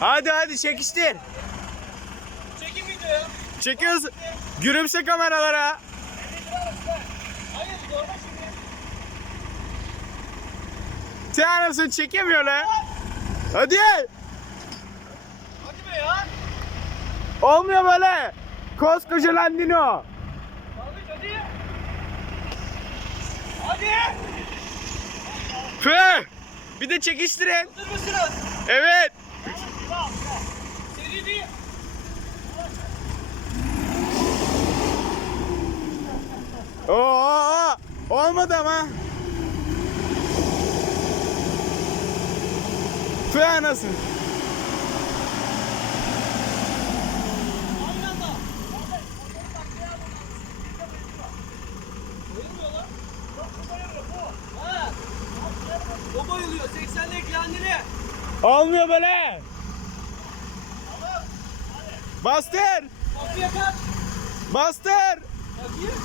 Hadi hadi çekiştir. Çekim videoya. Çekiyoruz. Gülümse kameralara. Hayır görme şimdi. Sen anasını çekemiyor lan. Hadi. Hadi be ya. Olmuyor böyle. Koskoca Landino. Ahmet hadi. Hadi. Püh. Bir de çekiştirin. Hazır mısınız? Evet. Oo, olmadı ama. Lan. Ha. O bayılıyor. 80'lik kendini. Olmuyor böyle. Bastır. Kapıya kaç. Bastır. Bakayım.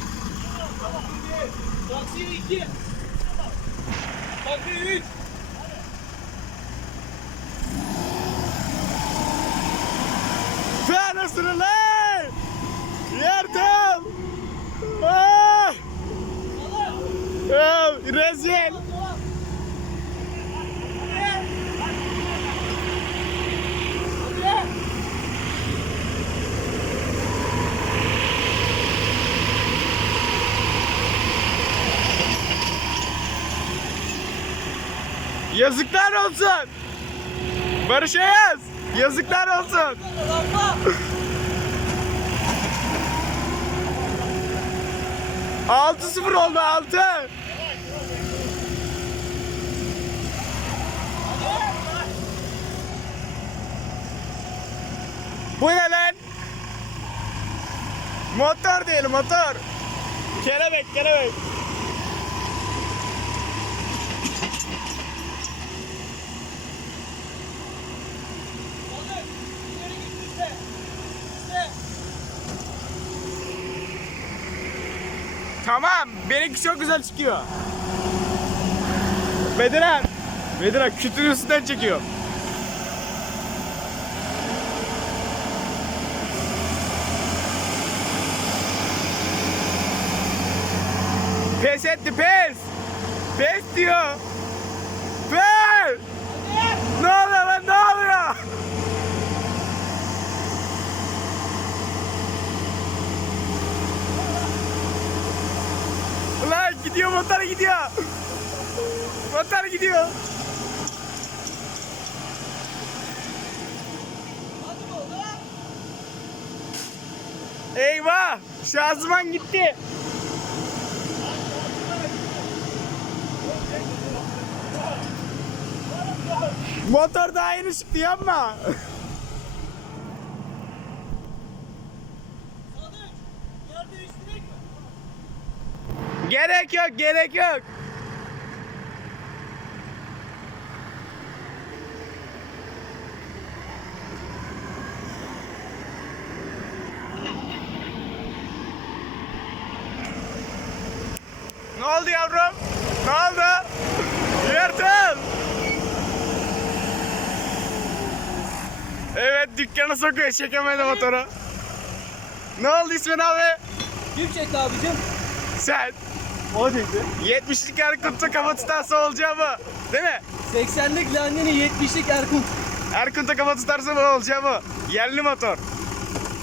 Taksiye 2. Taksiye 3. Püh anasını lan. Yardım. Ah, Rezil. Yazıklar olsun. Barış Ayaz. Yazıklar olsun. Altı sıfır oldu altı. Bu ne lan? Motor değil motor. Kelebek kelebek. Tamam benimki çok güzel çıkıyor. Bediren. Bediren kütün üstünden çekiyor. Pes etti pes. Pes diyor. Pes. Ne oluyor lan ne oluyor? Ulan gidiyor motor gidiyor. Motor gidiyor. Eyvah! Şanzıman gitti. Motor daha yeni çıktı yapma. Gerek yok, gerek yok. Ne oldu yavrum? Ne oldu? Yırtıl. Evet dükkana sokuyor çekemedi motoru. Ne oldu İsmail abi? Kim çekti abicim? Sen O dedi. 70'lik Erkut'ta kafa tutarsa olacağı bu. Değil mi? 80'lik Landini 70'lik Erkut. Erkut'ta kafa tutarsa bu olacağı bu. Yerli motor.